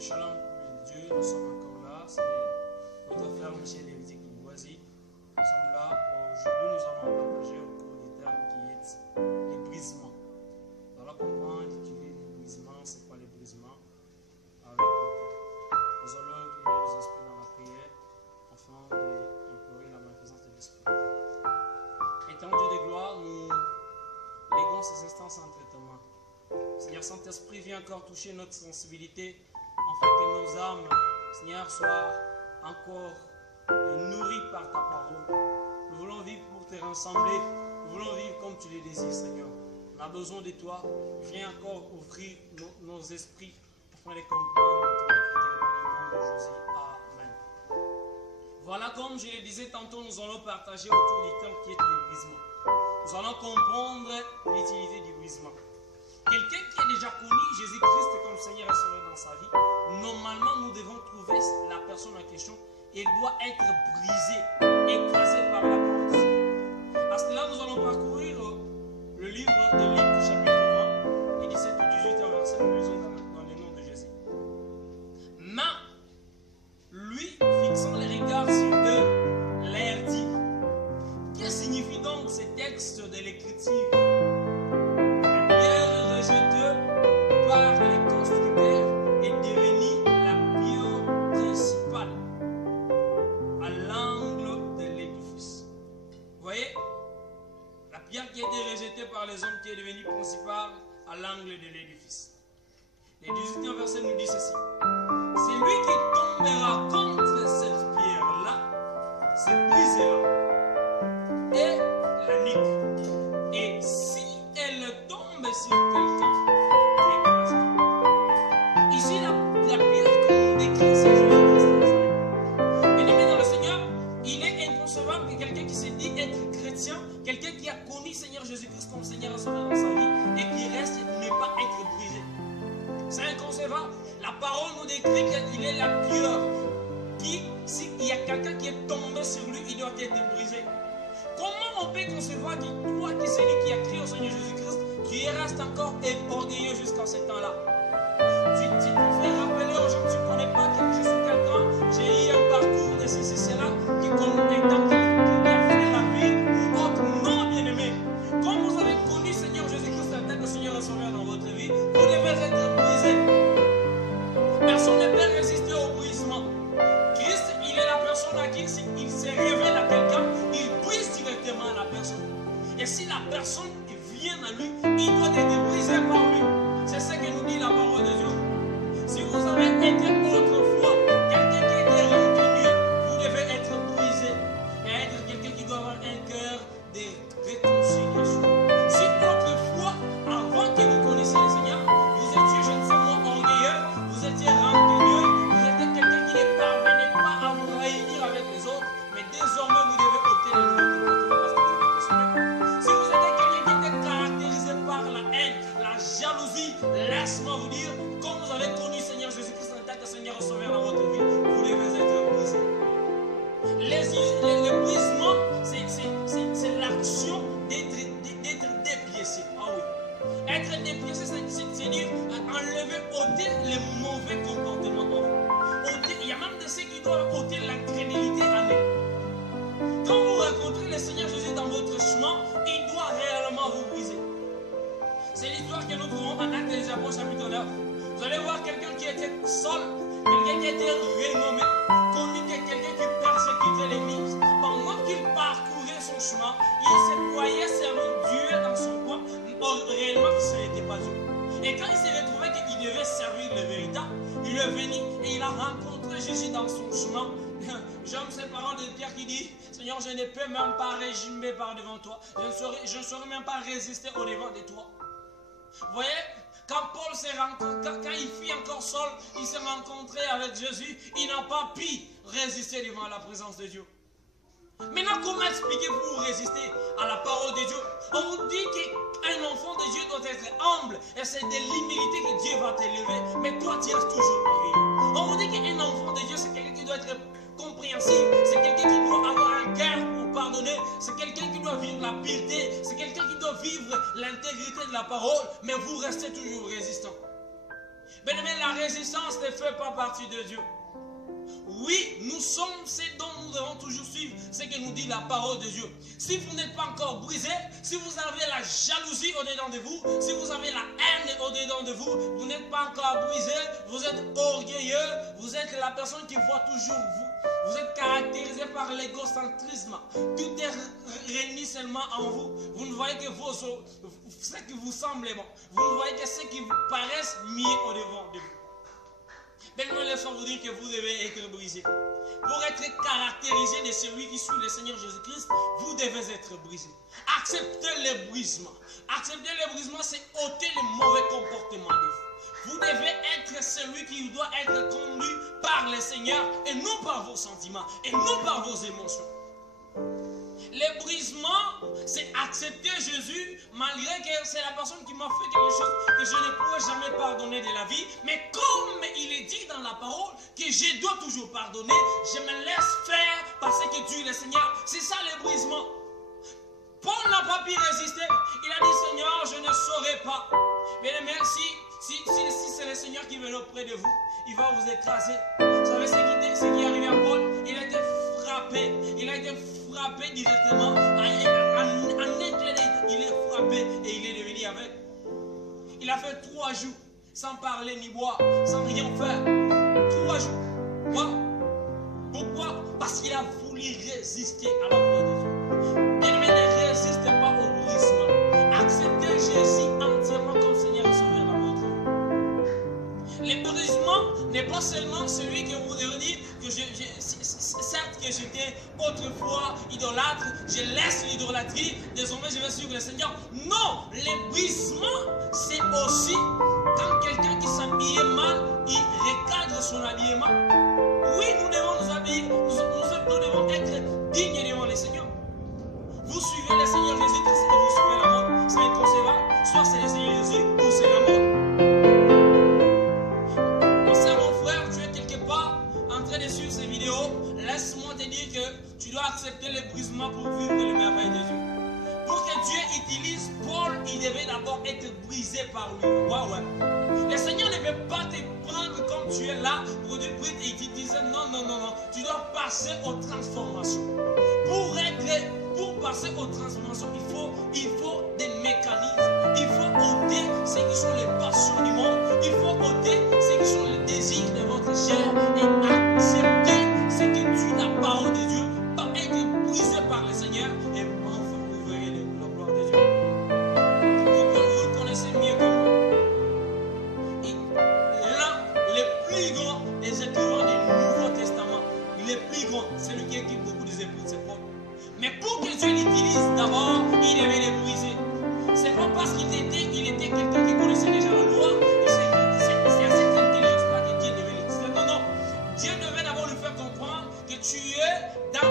Shalom, Dieu, nous sommes encore là. C'est votre frère Michel Lévitique Louvoisier. Nous sommes là. Aujourd'hui, nous allons partager au cours du thème qui est les brisements. Nous allons comprendre, étudier les brisements, c'est quoi les brisements avec le temps. Nous allons incliner nos esprits dans la prière afin d'implorer la magnificence de l'esprit. Étant Dieu de gloire, nous léguons ces instants en traitement. Seigneur Saint-Esprit, viens encore toucher notre sensibilité afin que nos âmes, Seigneur, soient encore nourries par ta parole. Nous voulons vivre pour te rassembler. Nous voulons vivre comme tu le désires, Seigneur. On a besoin de toi. Viens encore ouvrir nos esprits afin de comprendre ton écriture dans le nom de Jésus. Amen. Voilà, comme je le disais tantôt, nous allons partager autour du thème qui est le brisement. Nous allons comprendre l'utilité du brisement. Quelqu'un qui a déjà connu Jésus-Christ comme Seigneur et Sauveur dans sa vie, normalement nous devons trouver la personne en question et elle doit être brisée, écrasée par la parole de Dieu. À cela, nous allons parcourir le livre de Luc, chapitre 20, et 17 au 18 verset, nous lisons dans le nom de Jésus. Mais, lui, fixant les regards sur eux, leur dit: que signifie donc ces textes de l'Écriture? Par les constructeurs est devenue la pierre principale à l'angle de l'édifice. Vous voyez, la pierre qui a été rejetée par les hommes qui est devenue principale à l'angle de l'édifice. Le 18e verset nous dit ceci: c'est lui qui tombera contre cette pierre-là, se brisera et la nique. Et si elle tombe sur quelqu'un, la pierre qu'on décrit, c'est Jésus-Christ. Bien-aimé dans le Seigneur, il est inconcevable que quelqu'un qui se dit être chrétien, quelqu'un qui a connu Seigneur Jésus-Christ comme Seigneur et Sauveur dans sa vie, et qui reste ne pas être brisé. C'est inconcevable. La parole nous décrit qu'il est la pierre qui, s'il y a quelqu'un qui est tombé sur lui, il doit être brisé. Comment on peut concevoir que toi, qui c'est lui qui a crié au Seigneur Jésus-Christ, tu restes encore orgueilleux jusqu'à ce temps-là? Tu te fais rappeler aux gens que tu ne connais pas que je suis quelqu'un, j'ai eu un parcours de ceci, cela, qui connaît tant qu'il a fait la vie ou autre. Non, bien-aimé. Comme vous avez connu Seigneur Jésus-Christ en tant que Seigneur et Sauveur dans votre vie, vous devez être brisé. Personne ne peut résister au brisement. Christ, il est la personne à qui il se révèle à quelqu'un, il brise directement la personne. Et si la personne vient à lui, il doit être brisé par lui. C'est ce que nous dit la parole de Dieu. Si vous avez été autrefois quelqu'un qui était rancunier, vous devez être brisé et être quelqu'un qui doit avoir un cœur de réconciliation. Si autrefois, avant que vous connaissiez le Seigneur, vous étiez, je ne sais moi, orgueilleux, vous étiez rancunier, vous étiez quelqu'un qui ne parvenait pas à vous réunir avec les autres, mais désormais vous devez opter le nouveau comportement parce que vous êtes le Seigneur. Si vous êtes quelqu'un qui était caractérisé par la haine, la jalousie, laisse-moi vous dire, comme vous avez connu Seigneur Jésus-Christ en tant que Seigneur et Sauveur dans votre vie, vous devez être brisé. Le brisement, c'est l'action d'être dépiécé. Ah oui. Être dépiécé, c'est dire enlever, ôter les mauvais comportements en vous. Il y a même de ceux qui doivent ôter l'incrédulité en eux. Quand vous rencontrez le Seigneur Jésus dans votre chemin, il doit réellement vous briser. C'est l'histoire que nous trouvons en Actes des Apôtres chapitre 9. Vous allez voir quelqu'un qui était seul, quelqu'un qui était renommé, connu que quelqu'un qui persécutait l'église. Pendant qu'il parcourait son chemin, il se croyait servir Dieu dans son coin, or réellement ce n'était pas Dieu. Et quand il s'est retrouvé qu'il devait servir le véritable, il est venu et il a rencontré Jésus dans son chemin. J'aime ces paroles de Pierre qui dit: Seigneur, je ne peux même pas régimer par devant toi, je ne saurais même pas résister au devant de toi. Vous voyez, quand Paul s'est rencontré, quand il fut encore seul, il s'est rencontré avec Jésus, il n'a pas pu résister devant la présence de Dieu. Maintenant, comment expliquer pour résister à la parole de Dieu? On vous dit qu'un enfant de Dieu doit être humble et c'est de l'humilité que Dieu va t'élever, mais toi tu restes toujours orgueilleux. On vous dit qu'un enfant de Dieu c'est quelqu'un qui doit être compréhensible, c'est quelqu'un qui doit avoir un cœur pour pardonner, c'est quelqu'un qui doit vivre la pureté, c'est quelqu'un qui doit vivre l'intégrité de la parole, mais vous restez toujours résistant. Bien aimé, la résistance ne fait pas partie de Dieu. Oui, nous sommes ce dont nous devons toujours suivre, ce que nous dit la parole de Dieu. Si vous n'êtes pas encore brisé, si vous avez la jalousie au-dedans de vous, si vous avez la haine au-dedans de vous, vous n'êtes pas encore brisé, vous êtes orgueilleux, vous êtes la personne qui voit toujours vous. Vous êtes caractérisé par l'égocentrisme. Tout est réuni seulement en vous. Vous ne voyez que ce qui vous semble bon. Vous ne voyez que ce qui vous paraissent mieux au-devant de vous. Maintenant, laissons vous dire que vous devez être brisé. Pour être caractérisé de celui qui suit le Seigneur Jésus-Christ, vous devez être brisé. Acceptez le brisement. Accepter le brisement, c'est ôter le mauvais comportement de vous. Vous devez être celui qui doit être conduit par le Seigneur et non par vos sentiments et non par vos émotions. Le brisement, c'est accepter Jésus malgré que c'est la personne qui m'a fait quelque chose que je ne pourrais jamais pardonner de la vie. Mais comme il est dit dans la parole que je dois toujours pardonner, je me laisse faire parce que Dieu est le Seigneur. C'est ça le brisement. Paul n'a pas pu résister. Il a dit, Seigneur, je ne saurais pas. Mais si c'est le Seigneur qui vient auprès de vous, il va vous écraser. Vous savez ce qui est arrivé à Paul? Il a été frappé. Il a été frappé directement. En éclair, il est frappé et il est devenu aveugle. Il a fait 3 jours sans parler ni boire, sans rien faire. 3 jours. Wow. Pourquoi? Parce qu'il a voulu résister à la voix de Dieu. Il ne résiste pas au brisement. Acceptez Jésus entièrement comme Seigneur et Sauveur dans votre vie. Le brisement n'est pas seulement celui que vous devez dire que certes que j'étais autrefois idolâtre, je laisse l'idolâtrie, désormais je vais suivre le Seigneur. Non, le brisement, c'est aussi quand quelqu'un qui s'habillait mal, il recadre son habillement. Oui, nous devons nous habiller, nous devons être dignes devant le Seigneur. Vous suivez le Seigneur Jésus-Christ et vous suivez la mort. C'est inconcevable. Soit c'est le Seigneur Jésus ou c'est la mort. Mon frère, mon frère, tu es quelque part en train de suivre ces vidéos. Laisse-moi te dire que tu dois accepter le brisement pour vivre les merveilles de Dieu. Pour que Dieu utilise Paul, il devait d'abord être brisé par lui. Ouais. Le Seigneur ne veut pas te prendre comme tu es là pour te briser et te dire non. Tu dois passer aux transformations. Pour passer aux transformations, il faut des mécanismes. Il faut ôter ce qui sont les passions du monde. Il faut ôter ce qui sont les désirs de votre chair et accepter ce que dit la parole de Dieu, pas être brisé par le Seigneur et enfin vous verrez la gloire de Dieu. Vous le connaissez mieux que moi. L'un, le plus grand des écrivains du Nouveau Testament, le plus grand, c'est lui qui écrit beaucoup des épîtres, c'est Paul. Mais pour que Dieu l'utilise, d'abord, il devait les briser. C'est pas parce qu'il était quelqu'un qui connaissait déjà la loi, c'est à cette intelligence là que Dieu devait l'utiliser. Non. Dieu devait d'abord lui faire comprendre que tu es dans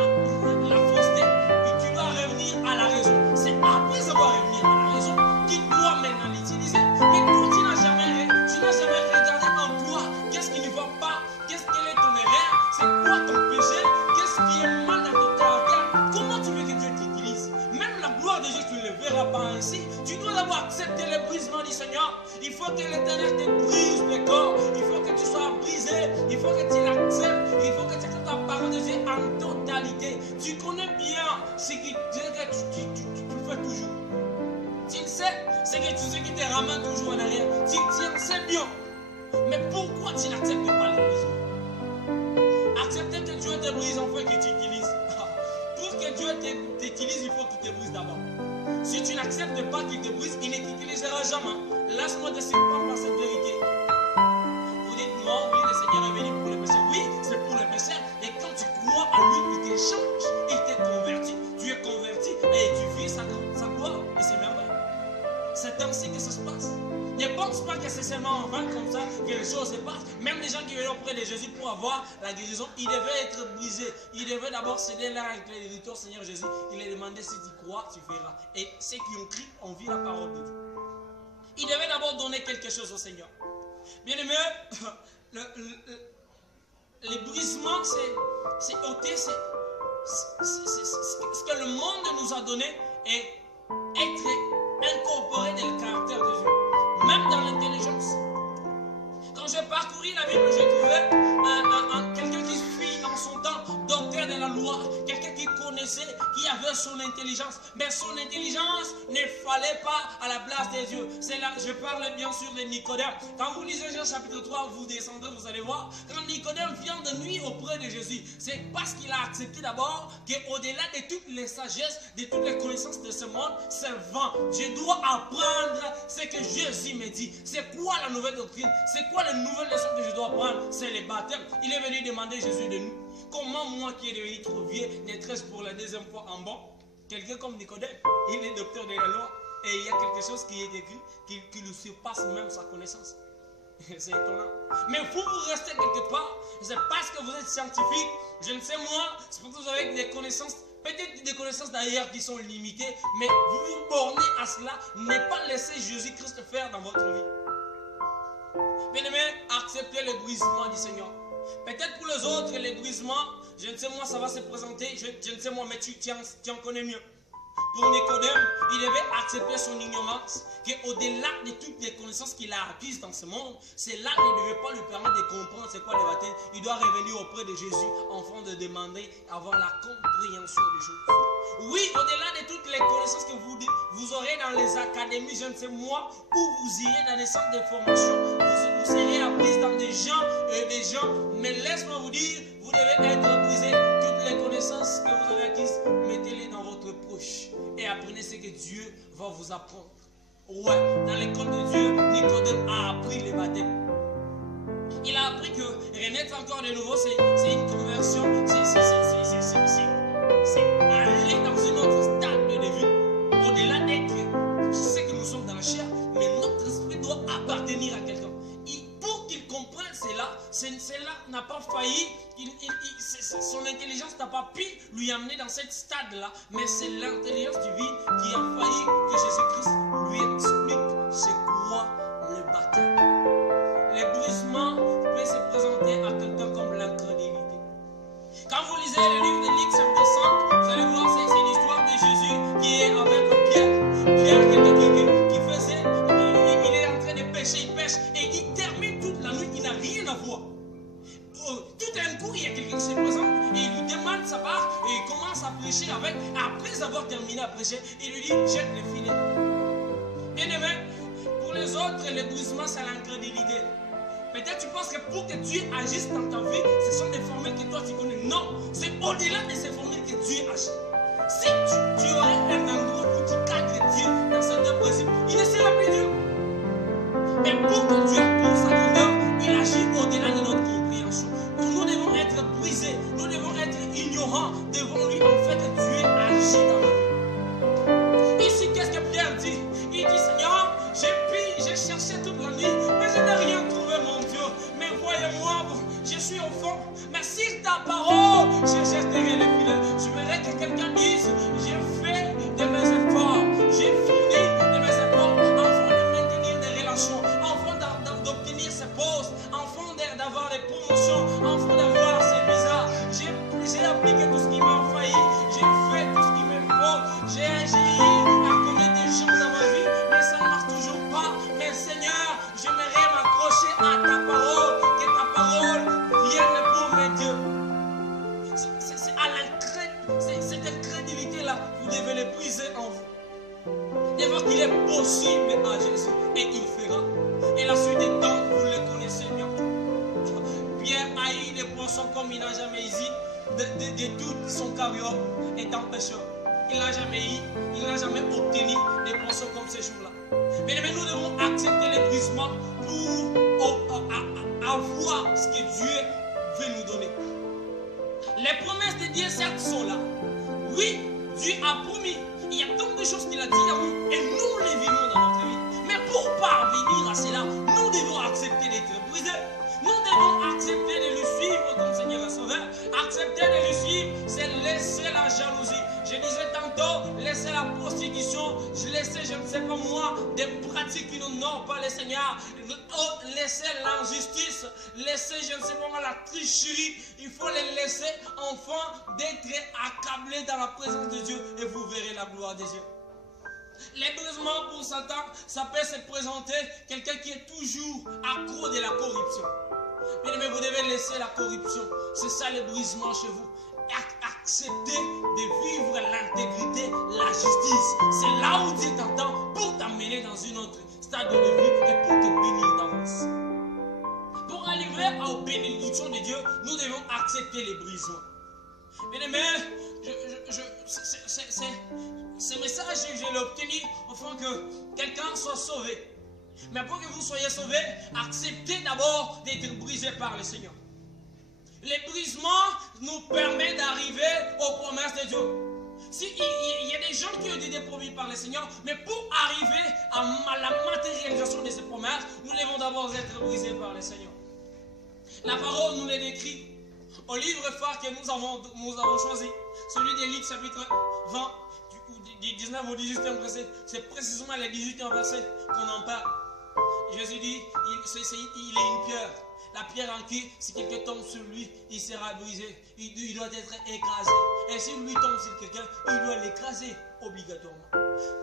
la fausseté et tu dois revenir à la raison. C'est après avoir revenu à la raison qu'il doit maintenant l'utiliser. Mais toi, tu n'as jamais regardé en toi qu'est-ce qui ne va pas, quelle est ton erreur, c'est quoi ton péché, qu'est-ce qui est mal dans ton caractère. Comment tu veux que Dieu t'utilise? Même la gloire de Dieu, tu ne le verras pas ainsi. Tu dois d'abord accepter le brisement du Seigneur. Il faut que l'Éternel te brise le corps. Il faut que tu sois brisé. Il faut que tu l'acceptes. Il faut que tu acceptes la parole de Dieu en totalité. Tu connais bien ce que tu fais toujours. Tu le sais, c'est que ce qui te ramène toujours en arrière. Tu le sais bien. Mais pourquoi tu n'acceptes pas le brisement? Accepter que Dieu te brise, enfin que tu utilises. Pour que Dieu t'utilise, il faut qu'il te brise d'abord. Si tu n'acceptes pas qu'il te brise, il ne t'utilisera jamais. Laisse-moi te surprendre par cette vérité. Vous dites non, oui, le Seigneur est venu pour les pécheurs. Oui, c'est pour les pécheurs. Et quand tu crois à lui, il te change. Il te convertit. Tu es converti et tu vis sa gloire et ses merveilles. C'est ainsi que ça se passe. Ne pense pas que c'est seulement en vain comme ça que les choses se passent. Même les gens qui viennent auprès de Jésus pour avoir la guérison, ils devaient être brisés. Ils devaient d'abord céder leur incrédulité au Seigneur Jésus. Il leur demandait si tu crois, tu feras. Et ceux qui ont crié ont vu la parole de Dieu. Ils devaient d'abord donner quelque chose au Seigneur. Bien aimé, le brisement, c'est ôter ce que le monde nous a donné et être incorporé dans le caractère de Dieu. Même dans l'intelligence. Quand j'ai parcouru la Bible, j'ai trouvé quelqu'un qui suit en son temps docteur de la loi, quelqu'un qui connaissait, qui avait son intelligence, mais son intelligence ne fallait pas à la place des yeux. C'est là, je parle bien sûr de Nicodème. Quand vous lisez Jean chapitre 3, vous descendrez, vous allez voir, quand Nicodème vient de nuit auprès de Jésus, c'est parce qu'il a accepté d'abord qu'au-delà de toutes les sagesses, de toutes les connaissances de ce monde, c'est vain. Je dois apprendre ce que Jésus me dit. C'est quoi la nouvelle doctrine? C'est quoi la nouvelle leçon que je dois apprendre? C'est le baptême. Il est venu demander Jésus de nous. Comment moi qui est devenu trop vieux, naîtrais-je pour la deuxième fois en bas? Quelqu'un comme Nicodème, il est docteur de la loi. Et il y a quelque chose qui est écrit qui lui surpasse même sa connaissance. C'est étonnant. Mais vous restez quelque part. C'est parce que vous êtes scientifique. Je ne sais moi, c'est parce que vous avez des connaissances. Peut-être des connaissances d'ailleurs qui sont limitées. Mais vous vous bornez à cela. Ne pas laisser Jésus-Christ faire dans votre vie. Bien-aimés, acceptez le brisement du Seigneur. Peut-être pour les autres, les brisements, je ne sais moi, ça va se présenter. Je ne sais moi, mais tu en connais mieux. Pour Nicodème, il devait accepter son ignorance, qu'au-delà de toutes les connaissances qu'il a acquises dans ce monde, cela ne devait pas lui permettre de comprendre c'est quoi le baptême. Il doit revenir auprès de Jésus afin de demander, avoir la compréhension des choses. Oui, au-delà de toutes les connaissances que vous aurez dans les académies, je ne sais moi, où vous irez dans les centres de formation, vous serez appris dans des gens, mais laisse-moi vous dire, vous devez être brisé. Toutes les connaissances que vous avez acquises, mettez-les dans votre poche et apprenez ce que Dieu va vous apprendre. Ouais, dans l'école de Dieu, Nicodème a appris le baptême. Il a appris que renaître encore de nouveau, c'est une conversion, c'est aller dans une autre stade de vie. Au-delà d'être, je sais que nous sommes dans la chair, mais notre esprit doit appartenir à quelqu'un. Pour qu'il comprenne cela, cela n'a pas failli, son intelligence n'a pas pu lui amener dans cette stade-là, mais c'est l'intelligence divine qui a failli que Jésus-Christ lui explique c'est quoi le baptême. Le brisement peut se présenter à quelqu'un comme l'incrédulité. Quand vous lisez le livre de Luc chapitre 5, vous allez voir, c'est l'histoire de Jésus qui est avec Pierre. Pierre, quelqu'un qui faisait, il est en train de pêcher, il pêche, et il termine toute la nuit, il n'a rien à voir. Tout d'un coup, il y a quelqu'un qui se présente et il lui demande sa barque et il commence à prêcher avec. Après avoir terminé à prêcher, il lui dit jette le filet. Bien aimé, pour les autres, le brisement, c'est l'incrédulité. Peut-être tu penses que pour que Dieu agisse dans ta vie, ce sont des formules que toi tu connais. Non, c'est au-delà de ces formules que Dieu agit. Si tu aurais un endroit où tu cadres Dieu dans certains principes, il ne sera plus Dieu. Mais pour que Dieu, pour sa grandeur, il agit au-delà de notre compréhension. Nous devons être brisés, nous devons être ignorants devant lui. En fait, Dieu agit dans nos vies. Ici, qu'est-ce que Pierre dit? Il dit, Seigneur, j'ai cherché toute la nuit, mais je n'ai rien trouvé, mon Dieu. Mais voyez-moi, je suis au fond. Mais sur ta parole, je jetterai le filet. Je voudrais que quelqu'un dise, j'ai fait de mes efforts, j'ai fourni de mes efforts, afin de maintenir des relations, afin d'obtenir ces postes, afin d'avoir des promotions, afin d'avoir ces visas. J'ai appliqué tout ce qui m'a failli, j'ai fait tout ce qui me faut, j'ai agi à connaître des gens dans ma vie, mais ça ne marche toujours pas. Mais Seigneur, j'aimerais m'accrocher à ta parole, que ta parole vienne pour mes dieux. C'est cette crédulité-là, vous devez le briser en vous. Et voir qu'il est possible à Jésus, et il fera. Et la suite des temps, vous le connaissez bien. Pierre a eu des poissons comme il n'a jamais eu de tout son carrière étant pécheur. Il n'a jamais eu, il n'a jamais obtenu des poissons comme ces jours-là. Mais nous devons accepter les brisements pour avoir ce que Dieu veut nous donner. Les promesses de Dieu, certes, sont là. Oui, Dieu a promis. Il y a tant de choses qu'il a dit à nous et nous les vivons dans notre vie. Mais pour parvenir à cela, nous devons accepter d'être brisés. Nous devons accepter de le suivre comme Seigneur et Sauveur. Accepter de le suivre, c'est laisser la jalousie. Je disais tantôt, laisser la prostitution, laisser, je ne sais pas moi, des pratiques qui n'honorent pas le Seigneur. Laisser l'injustice, laisser, je ne sais pas moi, la tricherie. Il faut les laisser enfin d'être accablés dans la présence de Dieu et vous verrez la gloire de Dieu. Les brisements pour Satan, ça peut se présenter quelqu'un qui est toujours accro de la corruption. Mais vous devez laisser la corruption. C'est ça le brisement chez vous. Accepter de vivre l'intégrité, la justice. C'est là où Dieu t'entend pour t'amener dans une autre stade de vie et pour te bénir d'avance. Pour arriver aux bénédictions de Dieu, nous devons accepter les brisements. Bien-aimés, ce message, je l'ai obtenu afin que quelqu'un soit sauvé. Mais pour que vous soyez sauvés, acceptez d'abord d'être brisés par le Seigneur. Les brisements nous permettent d'arriver aux promesses de Dieu. Il y a des gens qui ont été promis par le Seigneur, mais pour arriver à la matérialisation de ces promesses, nous devons d'abord être brisés par le Seigneur. La parole nous les décrit au livre phare que nous avons choisi, celui de Luc chapitre 20, du 19 au 18e verset. C'est précisément le 18e verset qu'on en parle. Jésus dit, il est une pierre. La pierre en qui, si quelqu'un tombe sur lui, il sera brisé. Il doit être écrasé. Et si lui tombe sur quelqu'un, il doit l'écraser obligatoirement.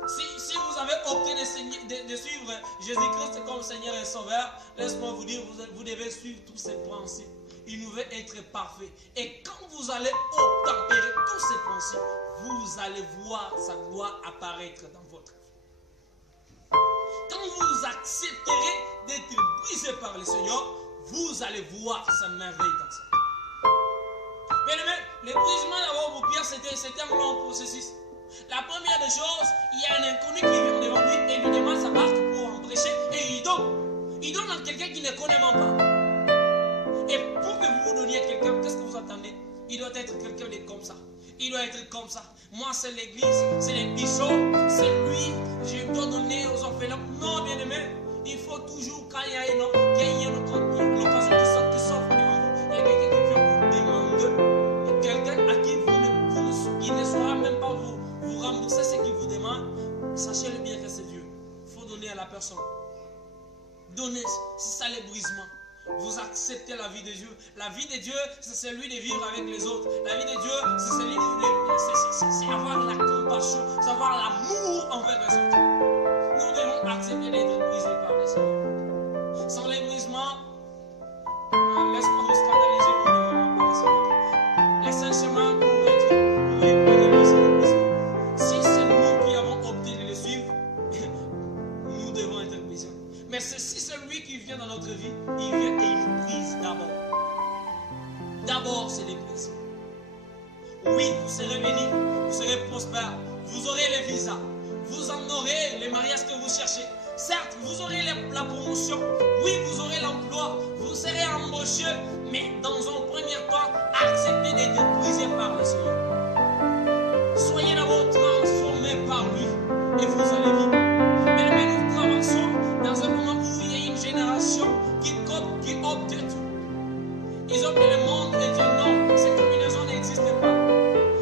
Si vous avez opté de suivre Jésus-Christ comme Seigneur et Sauveur, laisse-moi vous dire, vous devez suivre tous ces principes. Il nous veut être parfait. Et quand vous allez obtempérer tous ces principes, vous allez voir sa gloire apparaître dans votre vie. Quand vous accepterez d'être brisé par le Seigneur, vous allez voir sa merveille dans ça. Bien aimé, le brisement d'abord pour Pierre, c'était un long processus. La première des choses, il y a un inconnu qui vient devant lui et lui demande sa barque pour en prêcher et il donne. Il donne à quelqu'un qui ne connaît même pas. Et pour que vous donniez à quelqu'un, qu'est-ce que vous attendez? Il doit être quelqu'un de comme ça. Il doit être comme ça. Moi, c'est l'église, c'est les bishops, c'est lui. Je dois donner aux orphelins. Non, bien aimé, il faut toujours, quand il y a une occasion qui s'offre devant vous, il y a quelqu'un qui vient vous demander, quelqu'un à qui il ne saura même pas vous rembourser ce qu'il vous demande. Sachez-le bien que c'est Dieu. Il faut donner à la personne. Donner, c'est ça le brisement. Vous acceptez la vie de Dieu. La vie de Dieu, c'est celui de vivre avec les autres. La vie de Dieu, c'est celui c'est avoir la compassion, c'est avoir l'amour envers les autres. Nous devons accepter d'être brisés par les Seigneur. Sans les brisements, laisse-moi nous scandaliser, nous ne devons pas les Seigneur. Les saints chemins pour vivre de lui, c'est le brisement. Si c'est nous qui avons opté de les suivre, nous devons être brisés. Mais si c'est lui qui vient dans notre vie, il vient et il nous brise d'abord. D'abord, c'est les brises. Oui, vous serez bénis, vous serez prospères, vous aurez les visas, vous en aurez les mariages que vous cherchez. Certes, vous aurez la promotion, oui, vous aurez l'emploi, vous serez embauché, mais dans un premier temps, acceptez d'être brisé par le Seigneur. Soyez d'abord transformés par lui et vous allez vivre. Mais nous traversons dans un moment où il y a une génération qui opte tout. Ils optent le monde et Dieu non, cette combinaison n'existe pas.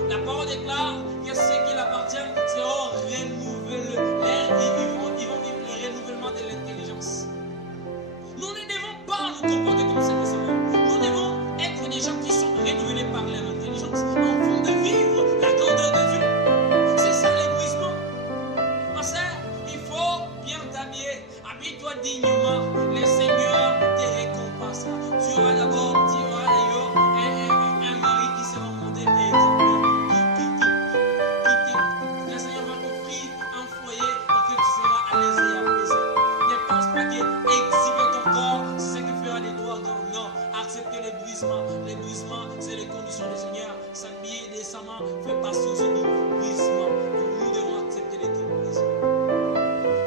La parole déclare que ce qui appartient, c'est au renouvellement. Ils vont vivre le renouvellement de l'intelligence. Nous ne devons pas nous comporter comme ça, Seigneur. Nous devons être des gens qui sont renouvelés par leur intelligence, afin de vivre la grandeur de Dieu. C'est ça le brisement. Ma sœur, il faut bien t'habiller. Habille-toi dignement. Le Seigneur te récompensera. Tu auras d'abord, un mari qui sera monté et le Seigneur va t'offrir un foyer pour que tu seras à l'aise et apaisé. Ne pense pas que exhiber ton corps, c'est ce qui fera de toi grand. Non, acceptez les brisements. Les brisements, c'est les conditions du Seigneur. S'habiller décemment fait partie aussi du brisement. Nous devons accepter d'être brisés.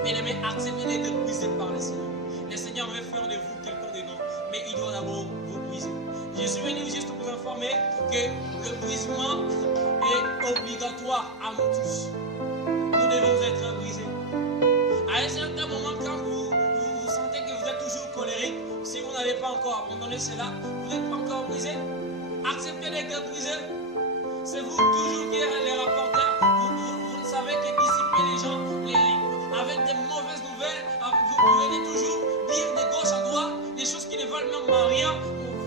Bien-aimés, acceptez d'être brisés par le Seigneur. Le Seigneur veut faire de vous quelqu'un de grand, mais il doit d'abord vous briser. Je suis venu juste vous informer que le brisement est obligatoire à nous tous. Nous devons être brisés. À un certain moment, quand vous sentez que vous êtes toujours colérique, si vous n'avez pas encore abandonné cela, vous n'êtes pas encore brisé, acceptez d'être brisé. C'est vous toujours qui êtes les rapporteurs. Vous ne savez que dissiper les gens avec des mauvaises nouvelles. Vous venez toujours dire de gauche à droite des choses qui ne valent même rien.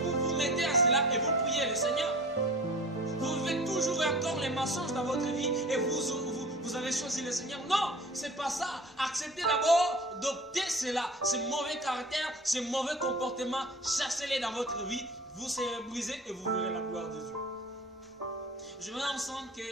Vous mettez à cela et vous priez le Seigneur. Vous faites toujours et encore les mensonges dans votre vie et vous vous avez choisi le Seigneur. Non, c'est pas ça. Acceptez d'abord d'opter cela, ce mauvais caractère, ce mauvais comportement. Chassez-les dans votre vie. Vous serez brisés et vous verrez la gloire de Dieu. Je veux ensemble que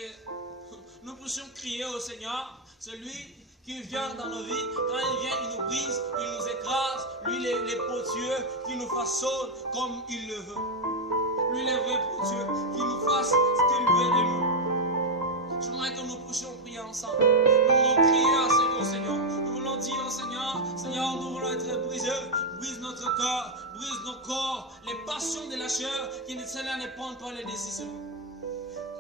nous puissions crier au Seigneur, celui qui vient dans nos vies. Quand il vient, il nous brise, il nous écrase. Lui, les potieux qui nous façonne comme il le veut. Lui, les vrais potieux qui nous fasse ce qu'il veut de nous. J'aimerais que nous puissions prier ensemble. Nous voulons crier au Seigneur. Nous voulons dire au Seigneur, Seigneur, nous voulons être brisés. Brise notre cœur, brise nos corps, les passions de la chair qui ne prennent pas les décisions.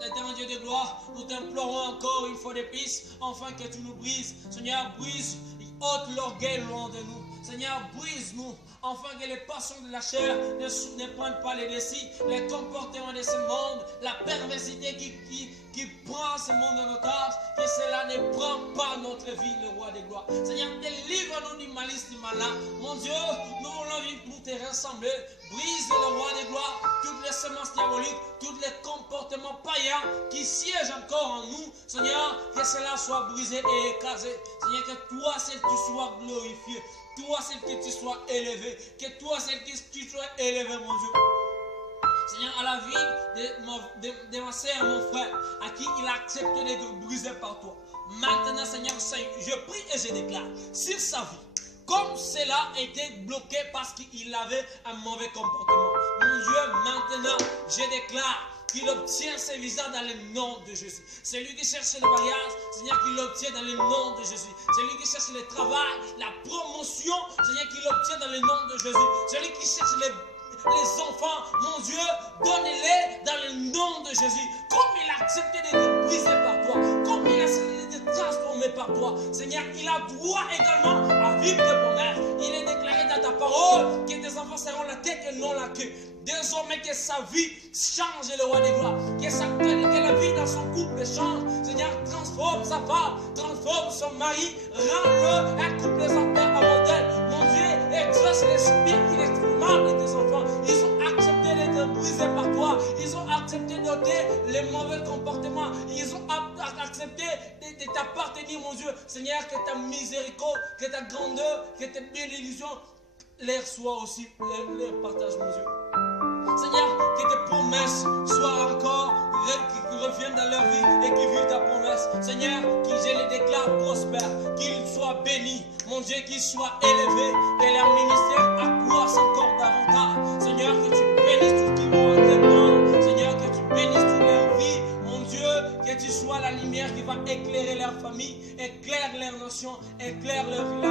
Éternel Dieu de gloire, nous t'implorons encore une fois de plus, enfin que tu nous brises. Seigneur, brise, ôte l'orgueil loin de nous. Seigneur, brise-nous, afin que les passions de la chair ne prennent pas les décis, les comportements de ce monde, la perversité qui prend ce monde en otage, que cela ne prend pas notre vie, le roi des gloires. Seigneur, délivre-nous du malice, du malin. Mon Dieu, nous voulons vivre pour te rassembler. Brise le roi des gloires, toutes les semences diaboliques, tous les comportements païens qui siègent encore en nous. Seigneur, que cela soit brisé et écrasé. Seigneur, que toi seul tu sois glorifié. Toi seul que tu sois élevé. Que toi seul que tu sois élevé, mon Dieu. Seigneur, à la vie de ma soeur et mon frère, à qui il a accepté d'être brisé par toi. Maintenant, Seigneur, je prie et je déclare sur sa vie, comme cela était bloqué parce qu'il avait un mauvais comportement. Mon Dieu, maintenant, je déclare qu'il obtient ses visas dans le nom de Jésus. Celui qui cherche le mariage, Seigneur, qu'il l'obtient dans le nom de Jésus. Celui qui cherche le travail, la promotion, Seigneur, qu'il l'obtient dans le nom de Jésus. Celui qui cherche les enfants, mon Dieu, donne-les dans le nom de Jésus. Comme il a accepté d'être brisé par toi, comme il a accepté d'être transformé par toi, Seigneur, il a droit également à vivre de promesses. Il est déclaré dans ta parole que tes enfants seront la tête et non la queue. Désormais que sa vie change, le roi des gloires. Que la vie dans son couple change. Seigneur, transforme sa femme, transforme son mari, rends-le un couple exemplaire à modèle. Mon Dieu, exauce l'esprit inexprimable de tes enfants. Ils ont accepté d'être brisés par toi. Ils ont accepté d'ôter les mauvais comportements. Ils ont accepté de t'appartenir, mon Dieu. Seigneur, que ta miséricorde, que ta grandeur, que tes bénédictions leur soient aussi, leur partage, mon Dieu. Seigneur, que tes promesses soient encore, qui reviennent dans leur vie et qui vivent ta promesse. Seigneur, que je les déclare prospères, qu'ils soient bénis. Mon Dieu, qu'ils soient élevés, que leur ministère accroisse encore davantage. Seigneur, que tu bénisses tout ce qu'ils vont entreprendre. Seigneur, que tu bénisses toute leur vie. Mon Dieu, que tu sois la lumière qui va éclairer leur famille, éclaire leur nation, éclaire leur village.